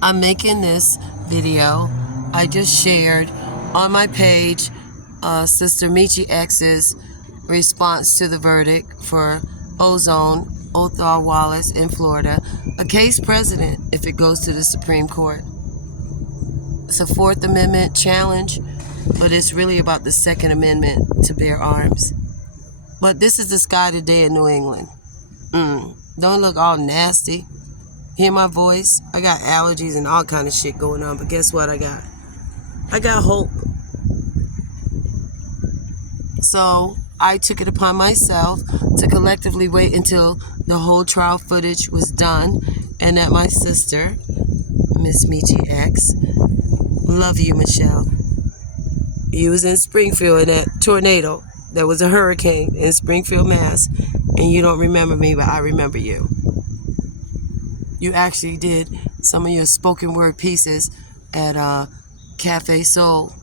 I'm making this video. I just shared on my page Sister Michi X's response to the verdict for OZONE, OTHAL, WALLACE in Florida, a case precedent if it goes to the Supreme Court. It's a Fourth Amendment challenge, but it's really about the Second Amendment to bear arms. But this is the sky today in New England. Don't look all nasty. Hear my voice? I got allergies and all kind of shit going on, but guess what I got? I got hope. So I took it upon myself to collectively wait until the whole trial footage was done and that my sister, Miss Michi X, love you, Michelle. You was in Springfield in that tornado. There was a hurricane in Springfield, Mass. And you don't remember me, but I remember you. You actually did some of your spoken word pieces at Cafe Soul,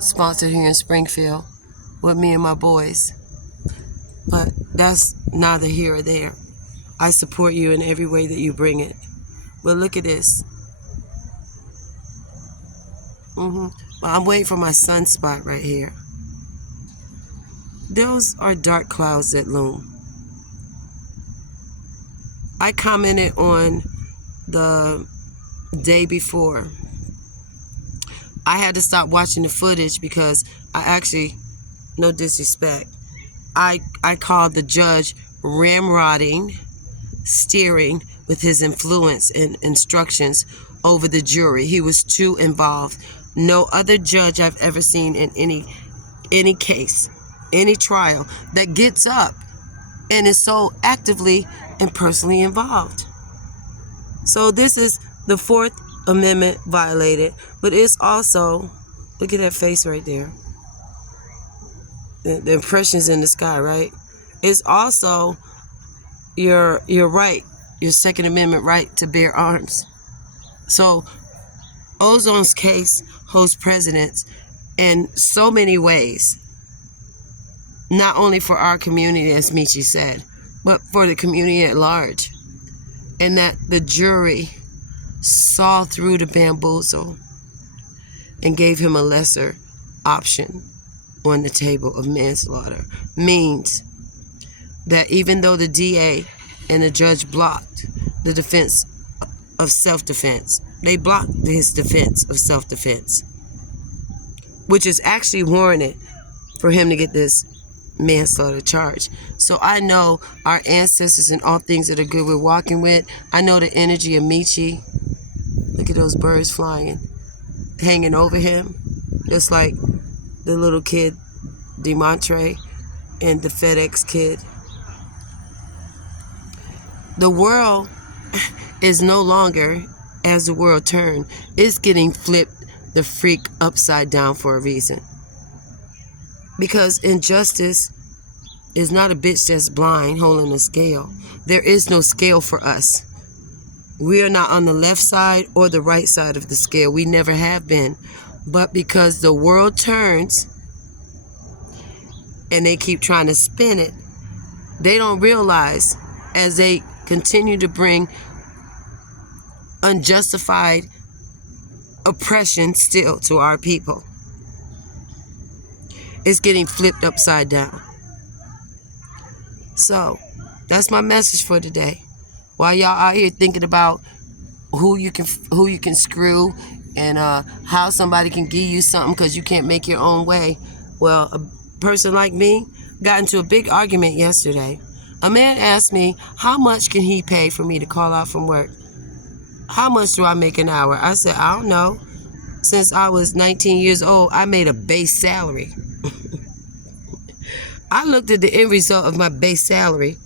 sponsored here in Springfield, with me and my boys. But that's neither here or there. I support you in every way that you bring it. But look at this. I'm waiting for my sunspot right here. Those are dark clouds that loom. I commented on the day before. I had to stop watching the footage because I actually, no disrespect, I called the judge ramrodding, steering with his influence and instructions over the jury. He was too involved. No other judge I've ever seen in any case, any trial, that gets up and is so actively and personally involved. So this is the Fourth Amendment violated, but it's also, look at that face right there. The impressions in the sky, right? It's also your right, your Second Amendment right to bear arms. So Ozone's case holds precedence in so many ways, not only for our community, as Michi said, but for the community at large. And that the jury saw through the bamboozle and gave him a lesser option on the table of manslaughter means that even though the DA and the judge blocked the defense of self-defense, they blocked his defense of self-defense, which is actually warranted for him to get this manslaughter charge. So I know our ancestors and all things that are good we're walking with. I know the energy of Michi. Look at those birds flying, hanging over him, just like the little kid DeMontre and the FedEx kid. The world is no longer as the world turned. It's getting flipped the freak upside down for a reason. Because injustice is not a bitch that's blind holding a scale. There is no scale for us. We are not on the left side or the right side of the scale. We never have been. But because the world turns and they keep trying to spin it, they don't realize as they continue to bring unjustified oppression still to our people, it's getting flipped upside down. So that's my message for today. While y'all out here thinking about who you can screw and how somebody can give you something because you can't make your own way, well, a person like me got into a big argument yesterday. A man asked me, how much can he pay for me to call out from work? How much do I make an hour? I said, I don't know. Since I was 19 years old, I made a base salary. I looked at the end result of my base salary.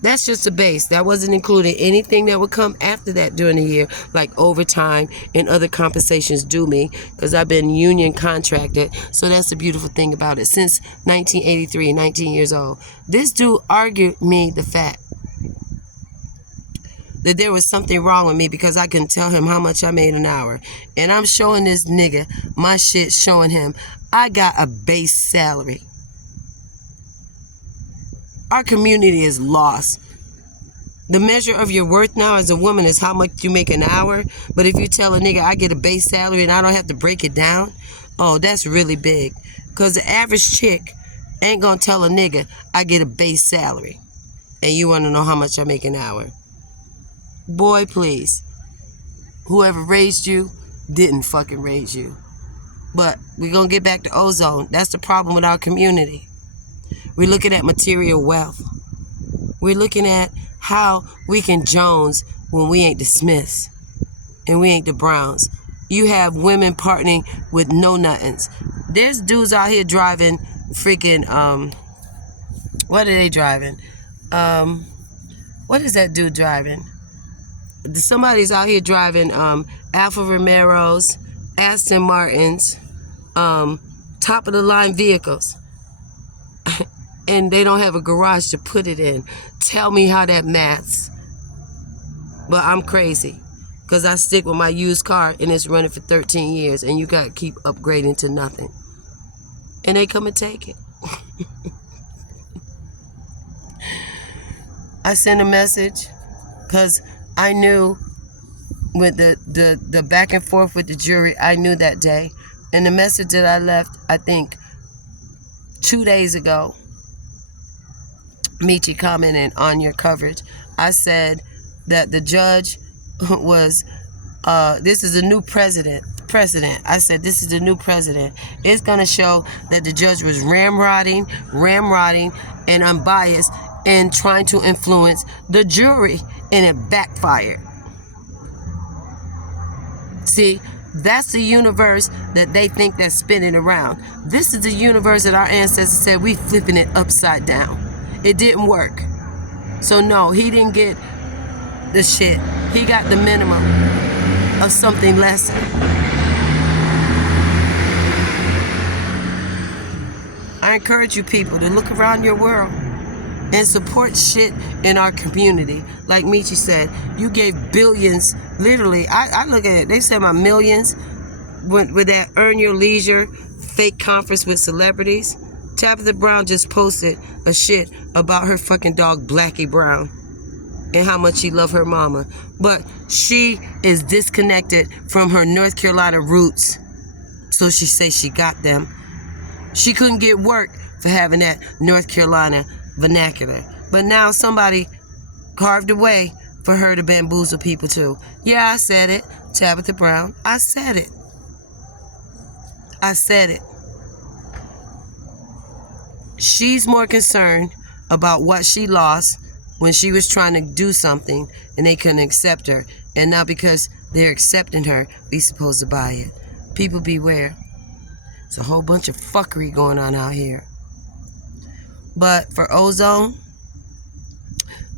That's just a base. That wasn't including anything that would come after that during the year, like overtime and other compensations due me, because I've been union contracted. So that's the beautiful thing about it. Since 1983, 19 years old, this dude argued me the fact that there was something wrong with me because I couldn't tell him how much I made an hour. And I'm showing this nigga my shit, showing him I got a base salary. Our community is lost. The measure of your worth now as a woman is how much you make an hour. But if you tell a nigga I get a base salary and I don't have to break it down, oh, that's really big. Because the average chick ain't going to tell a nigga I get a base salary. And you want to know how much I make an hour. Boy, please. Whoever raised you didn't fucking raise you. But we're going to get back to ozone. That's the problem with our community. We're looking at material wealth. We're looking at how we can Jones when we ain't the Smiths and we ain't the Browns. You have women partnering with no nothings. There's dudes out here driving freaking, what are they driving? What is that dude driving? Somebody's out here driving Alfa Romeos, Aston Martins, top of the line vehicles. And they don't have a garage to put it in. Tell me how that maths. But I'm crazy. Because I stick with my used car and it's running for 13 years. And you got to keep upgrading to nothing. And they come and take it. I sent a message. Because I knew with the back and forth with the jury, I knew that day. And the message that I left, I think, 2 days ago, Michi commented on your coverage. I said that the judge was, this is a new precedent. I said this is the new precedent. It's going to show that the judge was ramrodding, and unbiased and trying to influence the jury, and it backfired. See, that's the universe that they think that's spinning around. This is the universe that our ancestors said we flipping it upside down. It didn't work. So no, he didn't get the shit. He got the minimum of something lesser. I encourage you people to look around your world and support shit in our community. Like Michi said, you gave billions, literally, I look at it, they said my millions with that Earn Your Leisure fake conference with celebrities. Tabitha Brown just posted a shit about her fucking dog Blackie Brown and how much she loved her mama. But she is disconnected from her North Carolina roots. So she says she got them. She couldn't get work for having that North Carolina vernacular. But now somebody carved a way for her to bamboozle people too. Yeah, I said it. Tabitha Brown. I said it. I said it. She's more concerned about what she lost when she was trying to do something and they couldn't accept her. And now because they're accepting her, we supposed to buy it. People beware. It's a whole bunch of fuckery going on out here. But for ozone,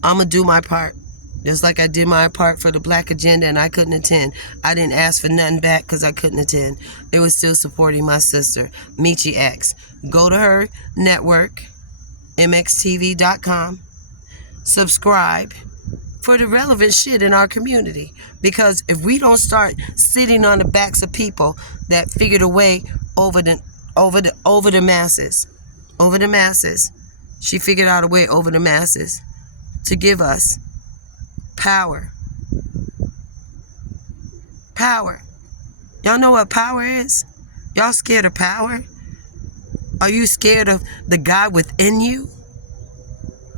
I'm going to do my part. Just like I did my part for the Black Agenda and I couldn't attend. I didn't ask for nothing back because I couldn't attend. It was still supporting my sister, Michi X. Go to her network, mxtv.com. Subscribe for the relevant shit in our community. Because if we don't start sitting on the backs of people that figured a way over the masses, she figured out a way over the masses to give us power. Power. Y'all know what power is? Y'all scared of power? Are you scared of the God within you?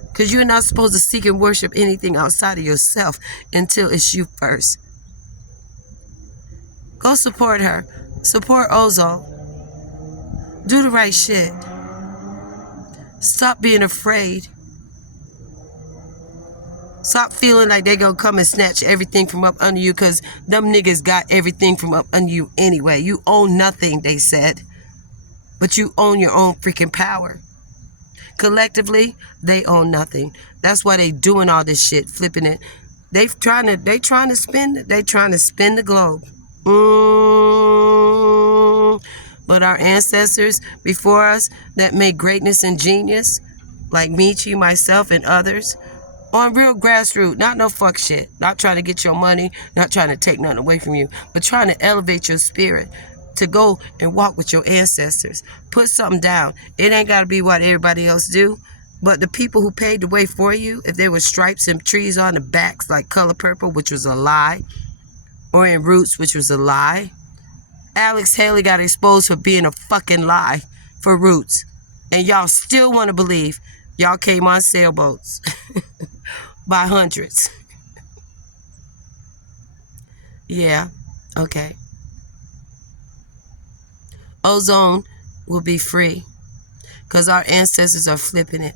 Because you're not supposed to seek and worship anything outside of yourself until it's you first. Go support her. Support Ozone. Do the right shit. Stop being afraid. Stop feeling like they gonna come and snatch everything from up under you, because them niggas got everything from up under you anyway. You own nothing, they said. But you own your own freaking power. Collectively, they own nothing. That's why they doing all this shit, flipping it. They trying to spin the globe. But our ancestors before us that made greatness and genius, like Michi, myself, and others, on real grassroots, not no fuck shit. Not trying to get your money, not trying to take nothing away from you, but trying to elevate your spirit to go and walk with your ancestors. Put something down. It ain't got to be what everybody else do. But the people who paved the way for you, if there were stripes and trees on the backs like Color Purple, which was a lie, or in Roots, which was a lie, Alex Haley got exposed for being a fucking lie for Roots. And y'all still want to believe y'all came on sailboats by hundreds. Yeah, okay. Ozone will be free because our ancestors are flipping it.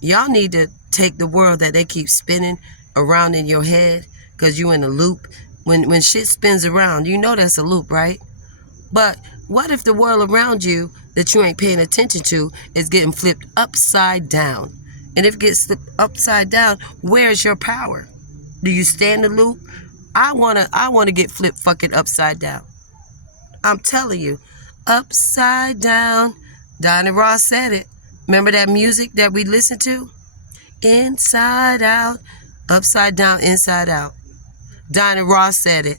Y'all need to take the world that they keep spinning around in your head because you in a loop. When shit spins around, you know that's a loop, right? But what if the world around you that you ain't paying attention to is getting flipped upside down? And if it gets flipped upside down, where's your power? Do you stay in the loop? I wanna get flipped fucking upside down. I'm telling you, upside down. Diana Ross said it. Remember that music that we listened to? Inside out, upside down, inside out. Diana Ross said it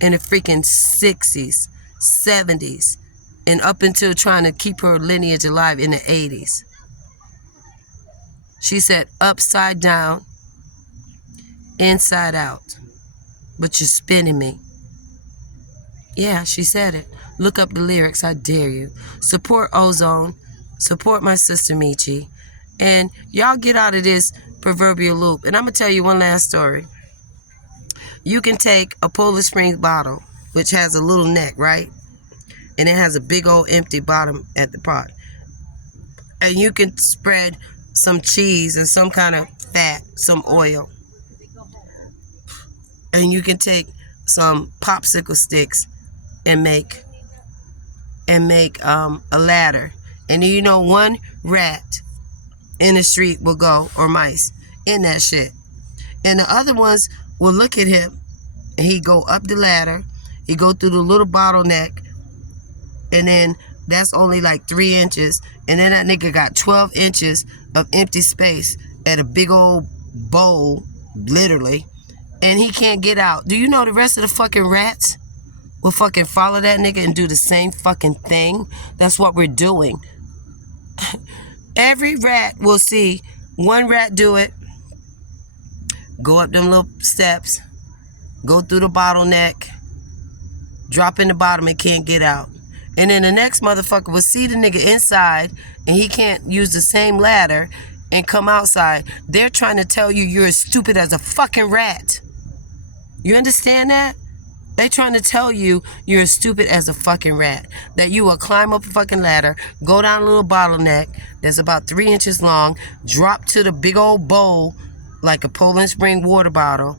in the freaking 60s, 70s, and up until trying to keep her lineage alive in the 80s. She said upside down, inside out. But you're spinning me. Yeah, she said it. Look up the lyrics, I dare you. Support Ozone. Support my sister Michi. And y'all get out of this proverbial loop. And I'm going to tell you one last story. You can take a Polar Springs bottle, which has a little neck, right? And it has a big old empty bottom at the pot. And you can spread some cheese and some kind of fat, some oil. And you can take some popsicle sticks and make a ladder. And you know, one rat in the street will go, or mice, in that shit. And the other ones will look at him, and he go up the ladder, he go through the little bottleneck, and then that's only like 3 inches, and then that nigga got 12 inches of empty space at a big old bowl, literally, and he can't get out. Do you know the rest of the fucking rats will fucking follow that nigga and do the same fucking thing? That's what we're doing. Every rat will see one rat do it, go up them little steps, go through the bottleneck, drop in the bottom and can't get out. And then the next motherfucker will see the nigga inside and he can't use the same ladder and come outside. They're trying to tell you you're as stupid as a fucking rat. You understand that? They're trying to tell you you're as stupid as a fucking rat. That you will climb up a fucking ladder, go down a little bottleneck that's about 3 inches long, drop to the big old bowl like a Poland Spring water bottle,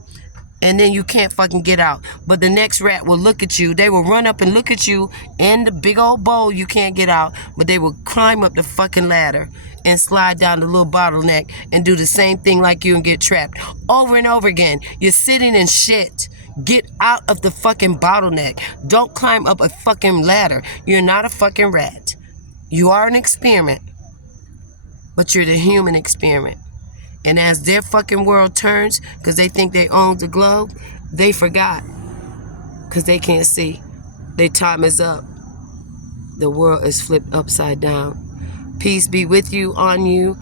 and then you can't fucking get out. But the next rat will look at you. They will run up and look at you in the big old bowl you can't get out, but they will climb up the fucking ladder and slide down the little bottleneck and do the same thing like you and get trapped. Over and over again. You're sitting in shit. Get out of the fucking bottleneck. Don't climb up a fucking ladder. You're not a fucking rat. You are an experiment, but you're the human experiment. And as their fucking world turns, because they think they own the globe, they forgot. Because they can't see. Their time is up. The world is flipped upside down. Peace be with you, on you.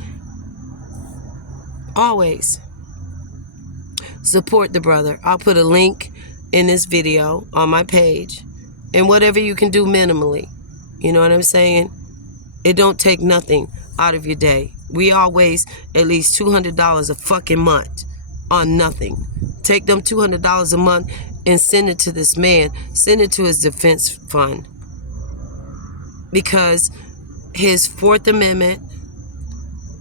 Always. Support the brother. I'll put a link in this video on my page. And whatever you can do minimally. You know what I'm saying? It don't take nothing out of your day. We all waste at least $200 a fucking month on nothing. Take them $200 a month and send it to this man. Send it to his defense fund. Because his 4th Amendment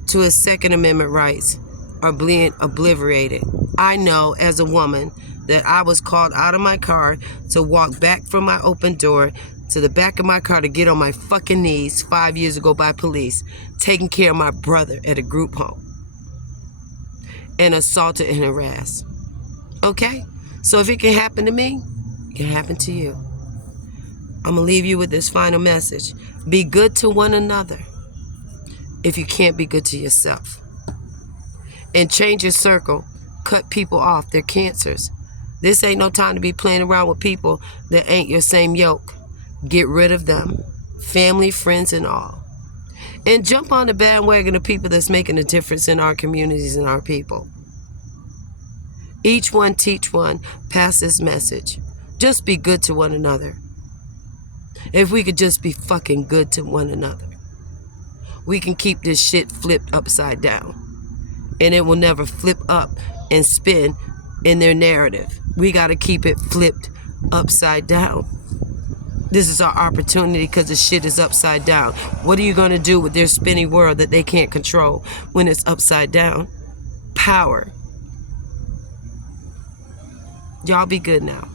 to his 2nd Amendment rights are being obliterated. I know as a woman that I was called out of my car to walk back from my open door to the back of my car to get on my fucking knees 5 years ago by police, taking care of my brother at a group home, and assaulted and harassed. Okay? So if it can happen to me, it can happen to you. I'm going to leave you with this final message. Be good to one another if you can't be good to yourself. And change your circle. Cut people off. They're cancers. This ain't no time to be playing around with people that ain't your same yoke. Get rid of them. Family, friends, and all. And jump on the bandwagon of people that's making a difference in our communities and our people. Each one teach one, pass this message. Just be good to one another. If we could just be fucking good to one another, we can keep this shit flipped upside down. And it will never flip up and spin in their narrative. We got to keep it flipped upside down. This is our opportunity because the shit is upside down. What are you going to do with their spinning world that they can't control when it's upside down? Power. Y'all be good now.